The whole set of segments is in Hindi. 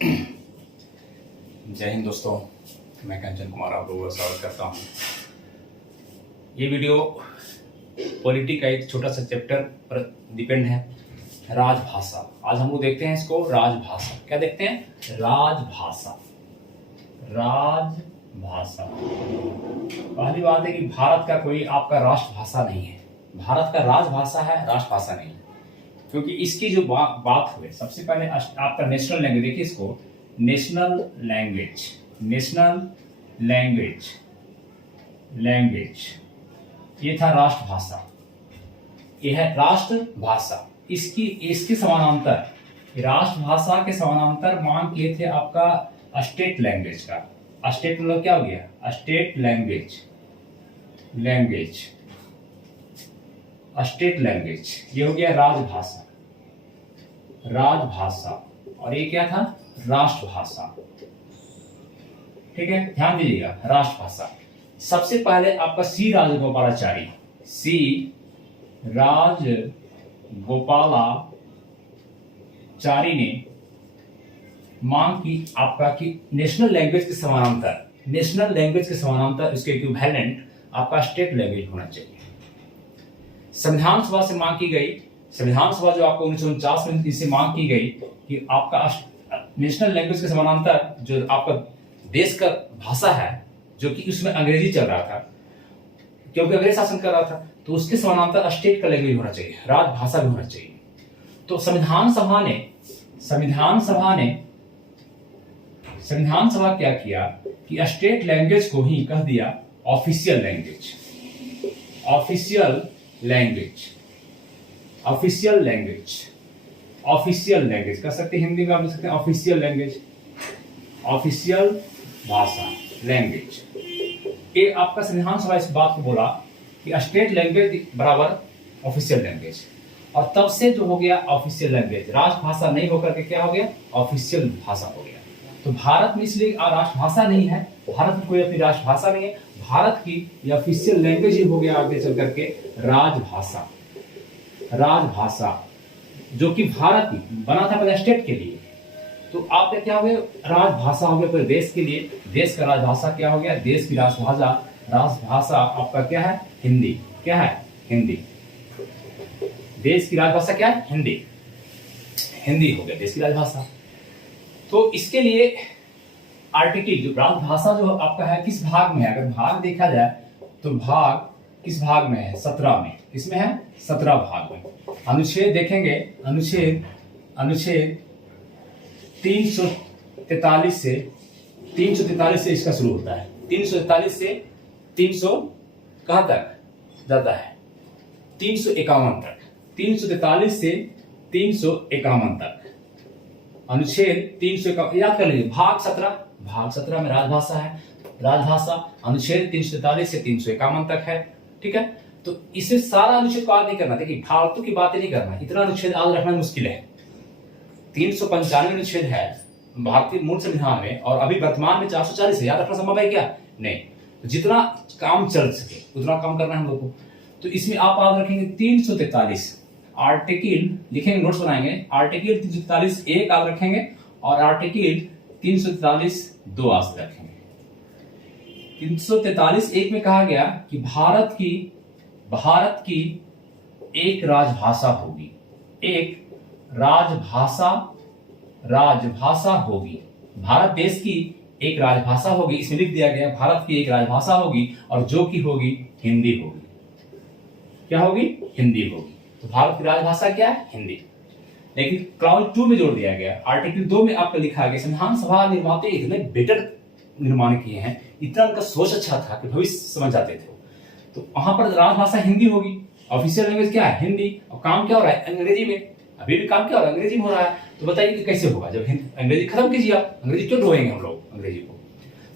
जय हिंद दोस्तों, मैं कंचन कुमार आप लोगों का स्वागत करता हूँ। ये वीडियो पॉलिटी का एक छोटा सा चैप्टर पर डिपेंड है, राजभाषा। आज हम लोग देखते हैं इसको, राजभाषा। क्या देखते हैं? राजभाषा। राजभाषा। पहली बात है कि भारत का कोई आपका राष्ट्रभाषा नहीं है। भारत का राजभाषा है, राष्ट्रभाषा नहीं है। क्योंकि इसकी जो बात हुई, सबसे पहले आपका नेशनल लैंग्वेज, देखिए इसको national language, national language, language, ये था राष्ट्रभाषा, ये है राष्ट्रभाषा। इसके समानांतर, राष्ट्रभाषा के समानांतर मांग किए थे आपका स्टेट लैंग्वेज का। स्टेट मतलब क्या हो गया? State language, language, state language, ये हो गया राजभाषा, राजभाषा। और ये क्या था? राष्ट्रभाषा। ठीक है, ध्यान दीजिएगा, राष्ट्रभाषा। सबसे पहले आपका सी राजगोपालाचारी, सी राजगोपालाचारी ने मांग की आपका कि नेशनल लैंग्वेज के समानांतर, नेशनल लैंग्वेज के समानांतर इसके इक्विवेलेंट आपका स्टेट लैंग्वेज होना चाहिए। संविधान सभा से मांग की गई, संविधान सभा जो आपको 1949 में इससे मांग की गई कि आपका नेशनल लैंग्वेज के समानांतर जो आपका देश का भाषा है, जो कि उसमें अंग्रेजी चल रहा था, क्योंकि अंग्रेज शासन कर रहा था, तो उसके समानांतर स्टेट का लैंग्वेज होना चाहिए, राजभाषा भी होना चाहिए। तो संविधान सभा क्या किया कि स्टेट लैंग्वेज को ही कह दिया official language, official language, official language, official language कह सकते हैं, हिंदी में आप लिख सकते हैं ऑफिशियल लैंग्वेज, ऑफिशियल भाषा, लैंग्वेज। ये आपका संविधान सभा इस बात को बोला कि स्टेट लैंग्वेज बराबर ऑफिशियल लैंग्वेज, और तब से जो हो गया ऑफिशियल लैंग्वेज, राष्ट्रभाषा नहीं होकर के क्या हो गया? ऑफिशियल भाषा हो गया। तो भारत में इसलिए राष्ट्रभाषा नहीं है, भारत में कोई अपनी राष्ट्रभाषा नहीं है, भारत की ये ऑफिशियल लैंग्वेज ही हो गया आगे चल करके राजभाषा, राजभाषा, जो कि भारत बना था पहले स्टेट के लिए। तो आपका क्या हो गया? राजभाषा हो गया पूरे देश के लिए। देश का राजभाषा क्या हो गया? देश की राजभाषा, राजभाषा आपका क्या है? हिंदी। क्या है? हिंदी। देश की राजभाषा क्या है? हिंदी। हिंदी हो गया देश की राजभाषा। तो इसके लिए आर्टिकल, जो राजभाषा जो आपका है, किस भाग में है? अगर भाग देखा जाए तो भाग किस भाग में है? 17 में। किसमें है? 17 भाग में। अनुच्छेद देखेंगे, अनुच्छेद 343 से इसका शुरू होता है। 343 से 300 कहां तक जाता है? 351 तक। 343 से 351 तक अनुच्छेद 351 याद कर लीजिए। भाग 17 में राजभाषा है, राजभाषा। अनुच्छेद 343 से 351 तक है। ठीक है, तो इसे सारा अनुच्छेद को याद नहीं करना। देखिए, फालतू की बातें नहीं करना, इतना अनुच्छेद याद रखना मुश्किल है। 395 अनुच्छेद है भारतीय मूल संविधान में, और अभी वर्तमान में 440 है। याद रखना संभव है क्या? नहीं। तो जितना काम चल सके उतना काम करना है हम लोग को। तो इसमें आप याद रखेंगे 343 आर्टिकल, लिखेंगे, नोट्स बनाएंगे। आर्टिकल 343 एक याद रखेंगे, और आर्टिकल 343 दो याद रखेंगे। 343 एक में कहा गया कि भारत की एक राजभाषा होगी, एक राजभाषा होगी। भारत देश की एक राजभाषा होगी, इसमें लिख दिया गया भारत की एक राजभाषा होगी, और जो कि होगी हिंदी होगी। क्या होगी? हिंदी होगी। तो भारत की राजभाषा क्या है? हिंदी। लेकिन क्लाउज 2 में जोड़ दिया गया, आर्टिकल 2 में आपका लिखा गया, संविधान सभा निर्माता इतने बेटर निर्माण किए हैं, इतना उनका सोच अच्छा था कि भविष्य समझ जाते थे। तो वहां पर राजभाषा हिंदी होगी, ऑफिशियल लैंग्वेज क्या है? हिंदी। और काम क्या हो रहा है? अंग्रेजी में। अभी भी काम क्या हो रहा है? अंग्रेजी में हो रहा है। तो बताइए कि कैसे होगा? जब अंग्रेजी खत्म कीजिए आप, अंग्रेजी क्यों ढोएंगे हम लोग अंग्रेजी को?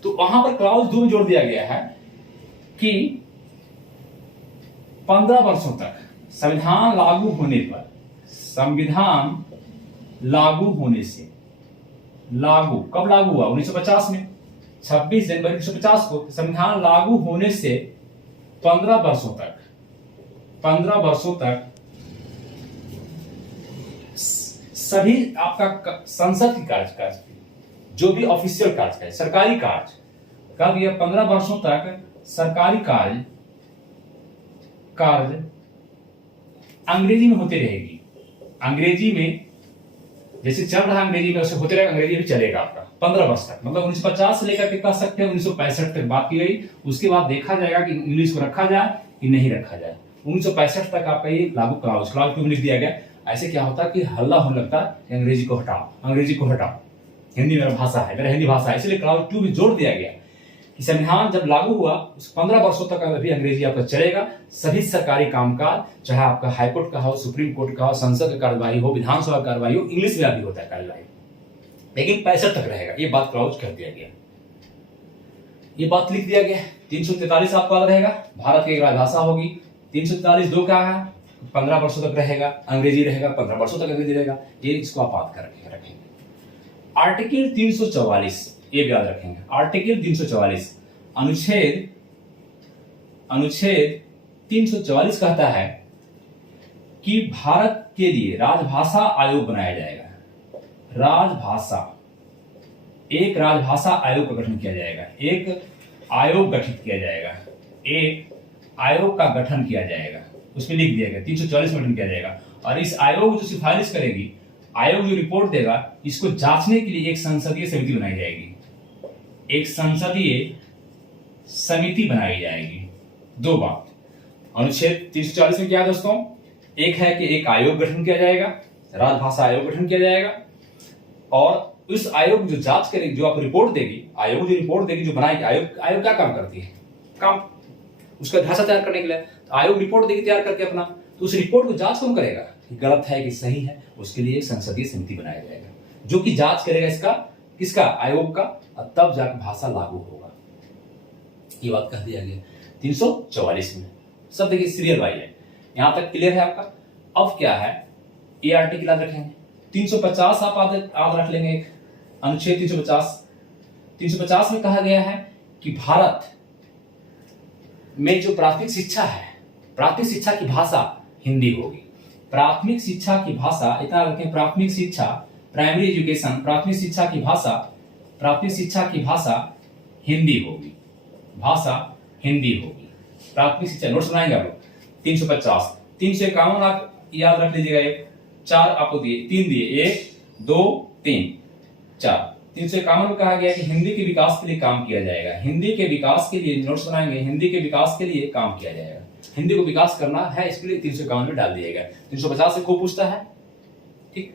तो वहां पर क्लाउज 2 में जोड़ दिया गया है कि 15 वर्षों तक संविधान लागू होने पर, संविधान लागू होने से, लागू कब लागू हुआ? 1950 में, 26 जनवरी 1950 को। संविधान लागू होने से 15 वर्षों तक सभी आपका संसद की कार्यकाल, जो भी ऑफिशियल कार्य है, सरकारी कार्य कह दिया 15 वर्षों तक सरकारी कार्य कार्य अंग्रेजी में होती रहेगी। अंग्रेजी में जैसे चल रहा है अंग्रेजी में वैसे होते रहेगा, अंग्रेजी भी चलेगा आपका 15 वर्ष तक, मतलब 1950 से लेकर के कह सकते हैं 1965 तक बात की गई। उसके बाद देखा जाएगा कि इंग्लिश को रखा जाए कि नहीं रखा जाए। 1965 तक आपका ये लागू क्लाउज 2 में लिख दिया गया। ऐसे क्या होता है कि हल्ला होने लगता है कि अंग्रेजी को हटाओ, अंग्रेजी को हटाओ, हिंदी मेरा भाषा है, मेरा हिंदी भाषा है, इसलिए क्लाउज 2 में जोड़ दिया गया कि संविधान जब लागू हुआ उस 15 वर्षों तक अभी अंग्रेजी आपका चलेगा। सभी सरकारी कामकाज, चाहे आपका हाईकोर्ट का हो, सुप्रीम कोर्ट का हो, संसद की कार्यवाही हो, विधानसभा की कार्यवाही हो, इंग्लिश में अभी होता है कार्यवाही, लेकिन 65 तक रहेगा। ये बात क्लाउज कर दिया गया, ये बात लिख दिया गया। 343 आपको याद रहेगा, भारत की एक राजभाषा होगी। 343(2) क्या है, 15 वर्षों तक रहेगा अंग्रेजी रहेगा, 15 वर्षों तक अंग्रेजी रहेगा। ये इसको आप याद कर रखेंगे। आर्टिकल 344 ये भी याद रखेंगे। आर्टिकल 344 अनुच्छेद 344 कहता है कि भारत के लिए राजभाषा आयोग बनाया जाएगा। एक राजभाषा आयोग का गठन किया जाएगा। एक आयोग गठित किया जाएगा। एक आयोग का गठन किया जाएगा। उसमें लिख दिया गया 344 में गठन किया जाएगा। और इस आयोग जो सिफारिश करेगी, आयोग जो रिपोर्ट देगा, इसको जांचने के लिए एक संसदीय समिति बनाई जाएगी। एक संसदीय समिति बनाई जाएगी। दो बात अनुच्छेद 340 में क्या है दोस्तों, एक है कि एक आयोग गठन किया जाएगा, राजभाषा आयोग गठन किया जाएगा, और उस आयोग जो जांच करेगी, जो आप रिपोर्ट देगी, आयोग जो रिपोर्ट देगी, जो बनाएगी, आयोग क्या काम करती है, काम उसका ढांचा तैयार करने के लिए। तो आयोग रिपोर्ट देगी तैयार करके अपना, तो उस रिपोर्ट को जांच कौन करेगा कि गलत है कि सही है, उसके लिए एक संसदीय समिति बनाया जाएगा जो कि जांच करेगा इसका, किसका, आयोग का, और तब जाकर भाषा लागू होगा। ये बात कह दिया गया 344 में। सब देखिए सीरियल वाइज है, यहां तक क्लियर है आपका। अब क्या है, ये आर्टिकल याद रखेंगे। 350 आप याद रख लेंगे। एक अनुच्छेद 350 में कहा गया है कि भारत में जो प्राथमिक शिक्षा है, प्राथमिक शिक्षा की भाषा हिंदी होगी। प्राथमिक शिक्षा की भाषा, इतना रखें, प्राथमिक शिक्षा, प्राइमरी एजुकेशन, प्राथमिक शिक्षा की भाषा हिंदी होगी। भाषा हिंदी होगी, प्राथमिक शिक्षा। नोट्स बनाएंगे आप लोग। 350, 351 आप याद रख लीजिएगा। एक 4 आपको दिए, 3 दिए, 1 2 3 4। 351 में कहा गया कि हिंदी के विकास के लिए काम किया जाएगा। हिंदी के विकास के लिए, नोट्स बनाएंगे, हिंदी के विकास के लिए काम किया जाएगा। हिंदी को विकास करना है, इसके लिए 351 में डाल दिया गया। 350 से खूब पूछता है, ठीक।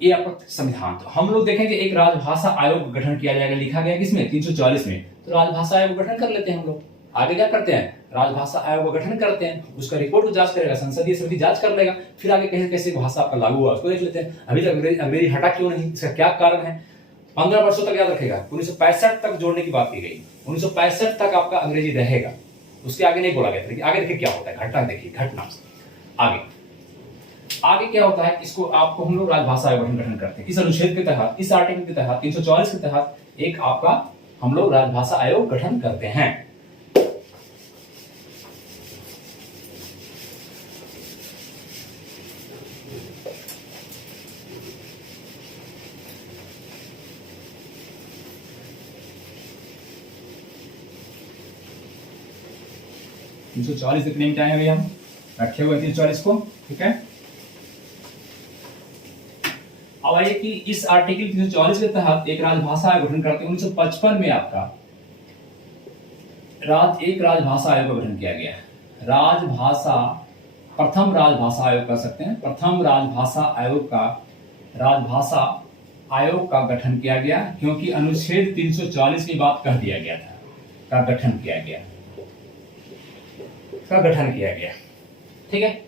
ये आपका संविधान। तो हम लोग देखेंगे एक राजभाषा आयोग का गठन किया जाएगा, लिखा गया किसमें, 344 में। तो राजभाषा आयोग का गठन कर लेते हैं हम लोग। आगे क्या करते हैं, राजभाषा आयोग का गठन करते हैं, उसका रिपोर्ट को जांच करेगा, संसदीय समिति जांच कर लेगा, फिर आगे कैसे कैसे भाषा आपका लागू हुआ उसको देख लेते हैं। अभी तक अंग्रेजी हटा क्यों नहीं, इसका क्या कारण है। 15 वर्षों तक याद रखेगा, 1965 तक जोड़ने की बात की गई। 1965 तक आपका अंग्रेजी रहेगा, उसके आगे नहीं बोला गया। आगे देखिए क्या होता है, घटना देखिए, घटना आगे क्या होता है। इसको आपको हम लोग राजभाषा आयोग गठन करते हैं। इस अनुच्छेद के तहत, इस आर्टिकल के तहत, 344 के तहत एक आपका हम लोग राजभाषा आयोग गठन करते हैं। तीन सौ 40 कितने में जाएंगे भैया, हम रखे हुए 340 को, ठीक है। अब आइए कि इस आर्टिकल 344 के तहत एक राजभाषा आयोग गठन करते हैं। 1955 में आपका एक राजभाषा आयोग का गठन किया गया। प्रथम राजभाषा आयोग कह सकते हैं, प्रथम राजभाषा आयोग का गठन किया गया, क्योंकि अनुच्छेद 344 की बात कह दिया गया था, का गठन किया गया, ठीक है।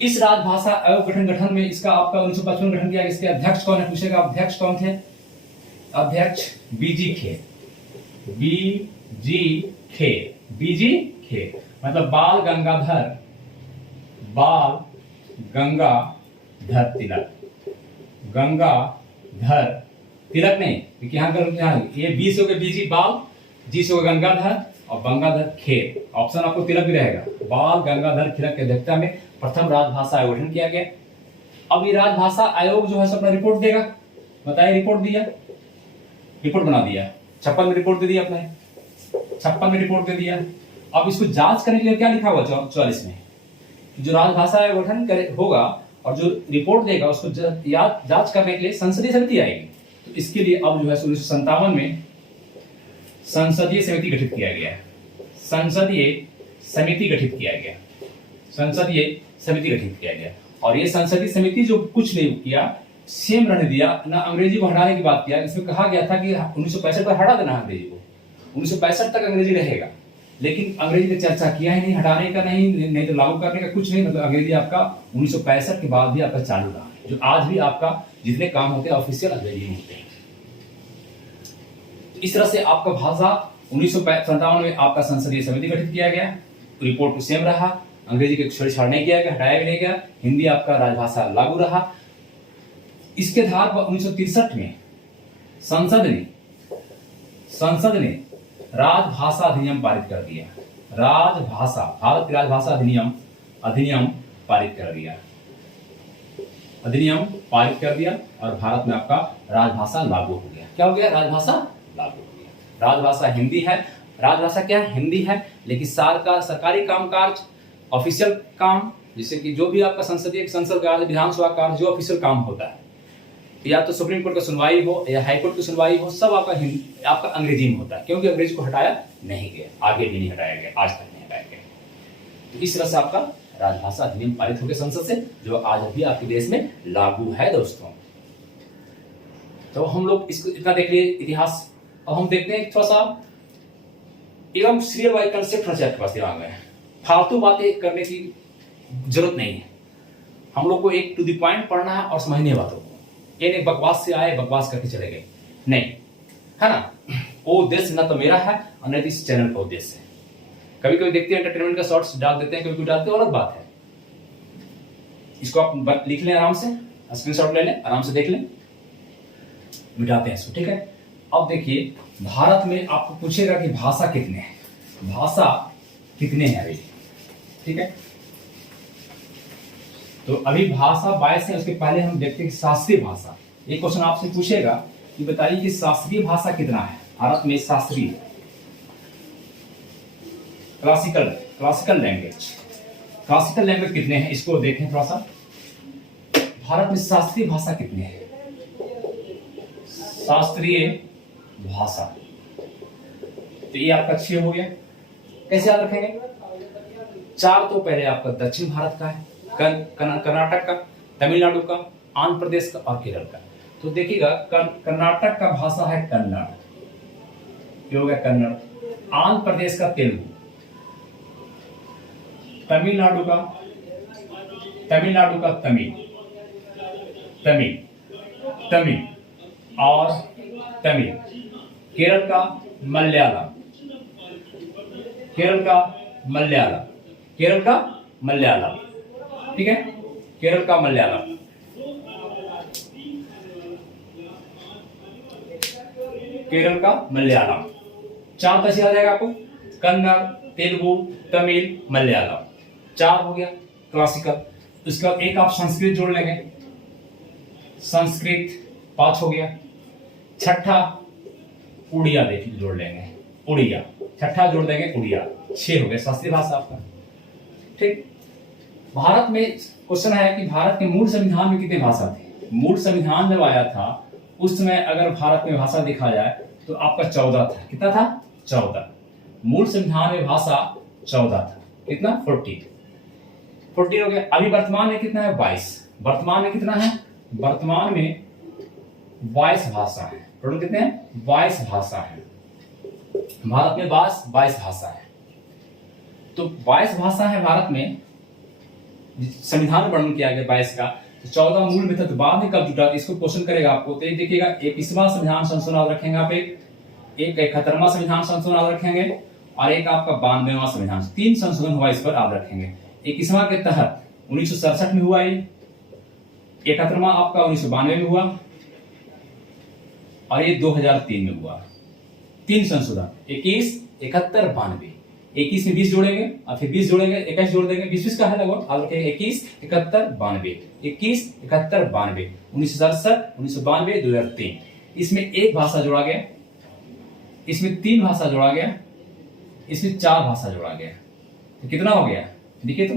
इस राजभाषा आयोग गठन में इसका आपका 1955 गठन किया गया। इसके अध्यक्ष कौन है पूछेगा, अध्यक्ष कौन थे, अध्यक्ष बीजी खेर, मतलब बाल गंगाधर तिलक नहीं, क्योंकि यहाँ ये 20 हो गए बीजी बाल, 20 हो गए गंगाधर, और गंगाधर खेर, ऑप्शन आपको तिलक भी रहेगा। बाल गंगाधर तिलक की अध्यक्षता में प्रथम राजभाषा आयोग गठन किया गया। अब ये राजभाषा आयोग जो है अपना रिपोर्ट देगा, बताइए रिपोर्ट दिया, रिपोर्ट बना दिया, 56 में रिपोर्ट दे दिया आपने, 56 में रिपोर्ट दे दिया। अब इसको जांच करने के लिए क्या लिखा हुआ 44 में, जो राजभाषा गठन होगा और जो रिपोर्ट देगा उसको जांच करने के लिए संसदीय समिति आएगी। तो इसके लिए अब जो है 1957 में संसदीय समिति गठित किया गया, संसदीय समिति गठित किया गया, संसदीय समिति गठित किया गया। और ये संसदीय समिति जो कुछ नहीं किया, सेम रहने दिया ना, अंग्रेजी को हटाने की बात किया। इसमें कहा गया था कि 1965 पर हटा देना अंग्रेजी को, 1965 तक अंग्रेजी रहेगा, लेकिन अंग्रेजी की चर्चा किया ही नहीं, हटाने का नहीं तो लागू करने का कुछ नहीं। मतलब अंग्रेजी आपका 1965 के बाद भी आपका चालू रहा, जो आज भी आपका जितने काम होते हैं ऑफिशियल अंग्रेजी में होते हैं। इस तरह से आपका भाषा 1957 में आपका संसदीय समिति गठित किया गया, रिपोर्ट तो सेम रहा, अंग्रेजी के छेड़छाड़ नहीं किया गया, हटाया भी नहीं गया, हिंदी आपका राजभाषा लागू रहा। इसके आधार पर 1963 में संसद ने राजभाषा अधिनियम पारित कर दिया, राजभाषा, भारत की राजभाषा अधिनियम पारित कर दिया, अधिनियम पारित कर दिया और भारत में आपका राजभाषा लागू हो गया। क्या हो गया? राजभाषा लागू हो गया। राजभाषा हिंदी है, राजभाषा क्या है? हिंदी है, लेकिन सरकारी कामकाज, ऑफिशियल काम, जैसे कि जो भी आपका संसद का विधानसभा का जो ऑफिशियल काम होता है, या तो सुप्रीम कोर्ट का सुनवाई हो या हाई कोर्ट की सुनवाई हो, सब आपका अंग्रेजी में होता है, क्योंकि अंग्रेजी को हटाया नहीं गया, आगे भी नहीं हटाया गया, आज तक नहीं हटाया गया। तो इस तरह से आपका राजभाषा अधिनियम पारित हो गया संसद से, जो आज भी आपके देश में लागू है दोस्तों। तो हम लोग इसको इतना देख लिए इतिहास। अब हम देखते हैं थोड़ा सा एकदम सीरियल वाइज कंसेप्ट होना चाहिए आपके पास दिमाग में, फालतू बातें करने की जरूरत नहीं है। हम लोग को एक टू द पॉइंट पढ़ना है और समझने बातों को, ये नहीं बकवास से आए बकवास करके चले गए, नहीं, है ना। वो उद्देश्य न तो मेरा है और न तो इस चैनल का उद्देश्य है। कभी कभी देखते हैं एंटरटेनमेंट का शॉर्ट्स डाल देते हैं, कभी कभी डालते हैं, अलग बात है। इसको आप लिख लें, आराम से स्क्रीनशॉट ले लें, आराम से देख लें, मिटाते हैं इसको, ठीक है। अब देखिए, भारत में आपको पूछेगा कि भाषा कितने हैं, भाषा कितने हैं अभी, ठीक है। तो अभी भाषा 22 है, उसके पहले हम देखते हैं शास्त्रीय भाषा। एक क्वेश्चन आपसे पूछेगा कि बताइए कि शास्त्रीय भाषा कितना है भारत में, शास्त्रीय क्लासिकल लैंग्वेज कितने हैं, इसको देखें थोड़ा सा। भारत में शास्त्रीय भाषा कितने हैं, शास्त्रीय भाषा, तो ये आपका 6 हो गया। कैसे याद रखेंगे? 4 तो पहले आपका दक्षिण भारत का है, कर्नाटक का, तमिलनाडु का, आंध्र प्रदेश का और केरल का। तो देखिएगा, कर्नाटक का भाषा है कन्नड़, ये हो गया कन्नड़। आंध्र प्रदेश का तेलुगु, तमिलनाडु का तमिल और तमिल, केरल का मलयालम, ठीक है, केरल का मलयालम। मलयालम 4 कैसे आ जाएगा आपको? कन्नड़, तेलुगु, तमिल, मलयालम, 4 हो गया क्लासिकल। उसका एक आप संस्कृत जोड़ लेंगे, संस्कृत 5 हो गया। छठा उड़िया जोड़ लेंगे, उड़िया, छठा जोड़ देंगे उड़िया, 6 हो गया शास्त्रीय भाषा आपका, ठीक। भारत में क्वेश्चन है कि भारत के मूल संविधान में कितने भाषा थे? मूल संविधान जब आया था उस समय अगर भारत में भाषा देखा जाए तो आपका 14 था। कितना था? 14। मूल संविधान में भाषा 14 था। कितना? 40 हो गया। अभी वर्तमान में कितना है? 22। वर्तमान में कितना है? वर्तमान में 22 भाषा है। टोटल कितने हैं? 22 भाषा है भारत में। 22 भाषा है। तो 22 भाषा है भारत में, संविधान में वर्णन किया गया 22 का। तो 14 मूल में था, तो बाद में कब जुटा? इसको क्वेश्चन करेगा आपको। तो देखिएगा, 21वां संविधान संशोधन याद रखेंगे आप, एक 71वां संविधान संशोधन याद रखेंगे और एक आपका 92वां संविधान। 3 संशोधन हुआ, इस पर याद रखेंगे। 21वां के तहत 1967 में हुआ, ये 71वां आपका 1992 में हुआ और ये 2003 में हुआ। 3 संशोधन, 21, 71, 92। 21 में 20 जोड़ेंगे और फिर 20 जोड़ेंगे, 21 जोड़ देंगे, 20 का है लगभग, याद रखेंगे। 21, 71, 92, 21, 71, 92, 1967, 1992, 2003। इसमें एक भाषा जोड़ा गया, इसमें 3 भाषा जोड़ा गया, इसमें 4 भाषा जोड़ा गया। तो कितना हो गया देखिए, तो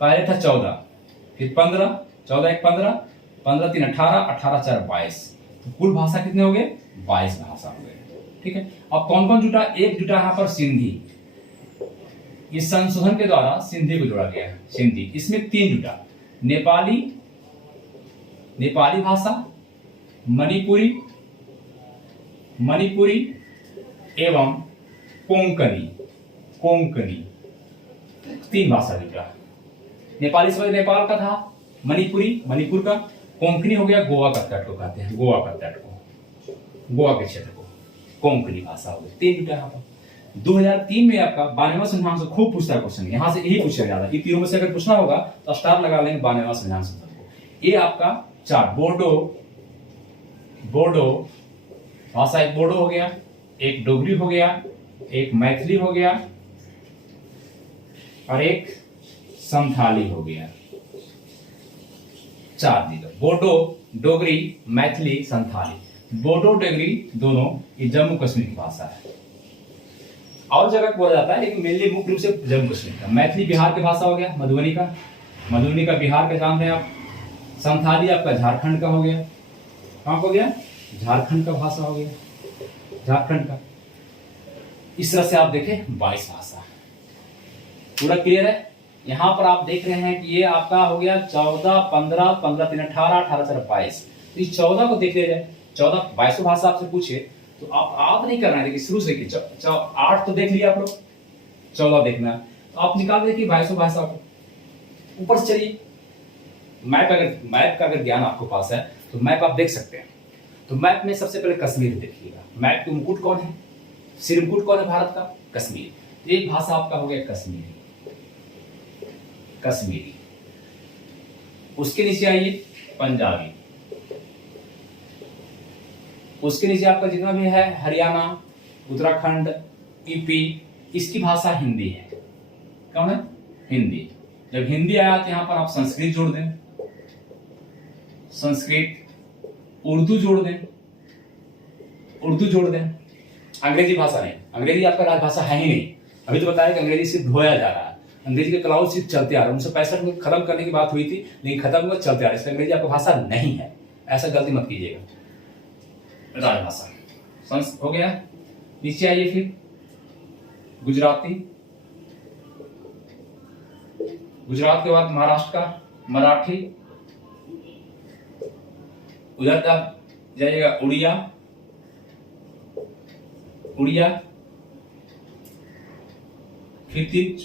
पहले था 14, फिर 15, 14 1 15, 15 3 18, 18 4 22। तो कुल भाषा कितने हो गए? 22 भाषा हो गए। ठीक है, अब कौन कौन जुटा? एक जुटा यहाँ पर सिंधी, इस संशोधन के द्वारा सिंधी को जोड़ा गया है, सिंधी। इसमें 3 जुटा, नेपाली, नेपाली भाषा, मणिपुरी, मणिपुरी एवं कोंकणी, कोंकणी, 3 भाषा जुटा। नेपाली समझ नेपाल का था, मणिपुरी मणिपुर का, कोंकणी हो गया गोवा का तट को कहते हैं, गोवा का तट को, गोवा के क्षेत्र को कोंकणी भाषा हो गई। 3 जुटा यहाँ पर। 2003 में आपका 92वां संविधान से खूब पूछता है क्वेश्चन, यहाँ से यही पूछा जाता है। ये तीनों में से अगर पूछना होगा तो स्टार लगा लेंगे 92वां संविधान संशोधन को। ये आपका 4 बोडो, बोडो भाषा, एक बोडो हो गया, एक डोगरी हो गया, एक मैथिली हो गया और एक संथाली हो गया। 4 दिए, बोडो, डोगरी, मैथिली, संथाली। बोडो डोगरी दोनों ये जम्मू कश्मीर की भाषा है, और जगह बोला जाता है लेकिन मेनली मुख्य रूप से जम्मू कश्मीर का। मैथिली बिहार की भाषा हो गया, मधुबनी का, मधुबनी का बिहार का जानते हैं आप। संथाली आपका झारखंड का हो गया, कहाँ हो गया? झारखंड का भाषा हो गया, झारखंड का। इस तरह से आप देखें 22 भाषा। पूरा क्लियर है? यहाँ पर आप देख रहे हैं कि ये आपका हो गया 14 15, 15 3 18, 18 4 22। तो इस 14 को देख लिया जाए, 14 22 भाषा आपसे पूछे तो आप नहीं करना है, देखिए शुरू से 8 तो देख लिया आप लोग, 14 देखना है तो आप निकाल देखिए 22 भाषा को। ऊपर से चलिए, मैप का अगर ज्ञान आपको पास है तो मैप आप देख सकते हैं। तो मैप में सबसे पहले कश्मीर देखिएगा। मैप के मुकुट कौन है? सिर मुकुट कौन है भारत का? कश्मीर। तो एक भाषा आपका हो गया कश्मीरी, कश्मीरी। उसके नीचे आइए पंजाबी, उसके नीचे आपका जितना भी है हरियाणा, उत्तराखंड, यूपी, इसकी भाषा हिंदी है। कौन है? हिंदी। जब हिंदी आया तो यहां पर आप संस्कृत जोड़ दें, संस्कृत, उर्दू जोड़ दें, उर्दू जोड़ दें। अंग्रेजी भाषा नहीं, अंग्रेजी आपका राजभाषा है ही नहीं। अभी तो बताया कि अंग्रेजी सिर्फ ढोया जा रहा है, अंग्रेजी के क्लाउड सिर्फ चलते आ रहा है। 1965 में खत्म करने की बात हुई थी लेकिन खत्म हुआ, चलते आ रहा है। इसलिए अंग्रेजी आपका भाषा नहीं है, ऐसा गलती मत कीजिएगा। राजभाषा हो गया। नीचे आइए फिर गुजराती, गुजरात के बाद महाराष्ट्र का मराठी, उधर तक जाइएगा उड़िया, उड़िया। फिर 3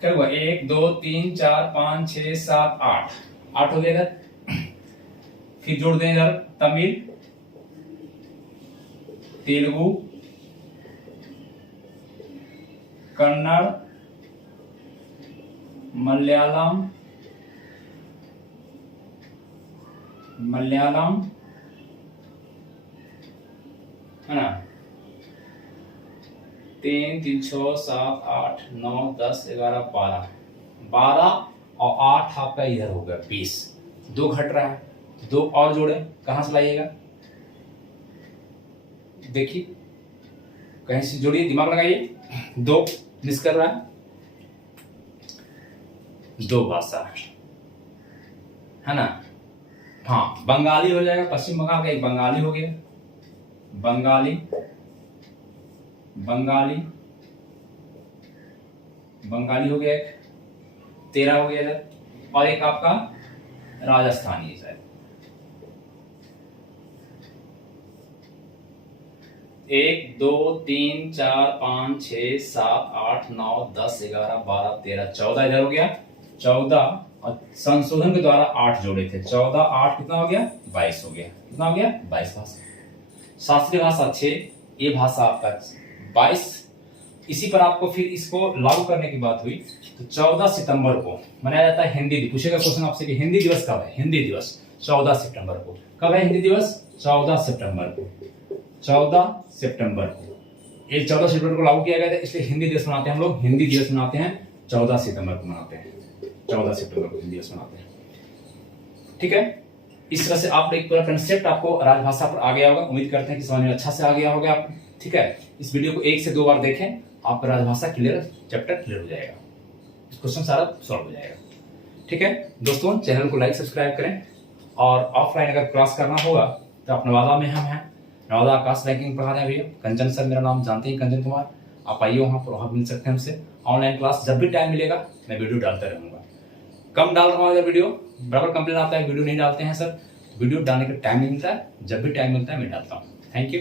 क्या हुआ? 1 2 3 4 5 6 7 8 हो गया इधर। फिर जोड़ दें इधर तमिल, तेलुगु, कन्नड़, मलयालम, मलयालम है ना। 3 3 6 7 8 9 10 11 12, 12 और 8 आपका इधर हो गया 20। 2 घट रहा है, 2 और जोड़े, कहां से लाइएगा? देखिए कहीं से जोड़िए, दिमाग लगाइए। 2 मिस कर रहा है, 2 भाषा है ना। हाँ, बंगाली हो जाएगा, पश्चिम बंगाल का एक बंगाली हो गया, बंगाली, बंगाली, बंगाली हो गया एक, 13 हो गया इधर। और एक आपका राजस्थानी है शायद। 1 2 3 4 5 6 7 8 9 10 11 12 13 14 इधर हो गया, 14। और संशोधन के द्वारा 8 जोड़े थे, 14 8 कितना हो गया? 22 हो गया। कितना हो गया? 22 भाषा। शास्त्रीय भाषा 6, ये भाषा आपका 22। इसी पर आपको फिर इसको लागू करने की बात हुई तो 14 सितंबर को मनाया जाता है हिंदी दिवस। पूछेगा क्वेश्चन आपसे कि हिंदी दिवस कब है? हिंदी दिवस 14 सितंबर को। कब है हिंदी दिवस? 14 सितंबर को, 14 सितंबर को। ये 14 सितंबर को लागू किया गया था, इसलिए हिंदी दिवस मनाते हैं हम लोग। हिंदी दिवस मनाते हैं 14 सितंबर को मनाते हैं, 14 सितंबर को हिंदी दिवस मनाते हैं। ठीक है, इस तरह से आप एक पूरा कंसेप्ट आपको राजभाषा पर आ गया होगा। उम्मीद करते हैं कि समझ में अच्छा से आ गया होगा आपको। ठीक है, इस वीडियो को 1 से 2 बार देखें, आपका राजभाषा क्लियर, चैप्टर क्लियर हो जाएगा, क्वेश्चन सारा सॉल्व हो जाएगा। ठीक है दोस्तों, चैनल को लाइक सब्सक्राइब करें, और ऑफलाइन अगर क्लास करना होगा तो आप नवादा में हम हैं, नवादा आकाश बैंकिंग पढ़ा रहे हैं भैया। कंचन सर मेरा नाम जानते हैं, कंचन कुमार। आप आइए वहाँ पर, वहाँ मिल सकते हैं हमसे। ऑनलाइन क्लास जब भी टाइम मिलेगा मैं वीडियो डालता रहूँगा। कम डाल रहा हूँ अगर वीडियो, बराबर कंप्लेन आता है वीडियो नहीं डालते हैं सर। वीडियो डालने का टाइम नहीं मिलता है, जब भी टाइम मिलता है मैं डालता हूँ। Thank you.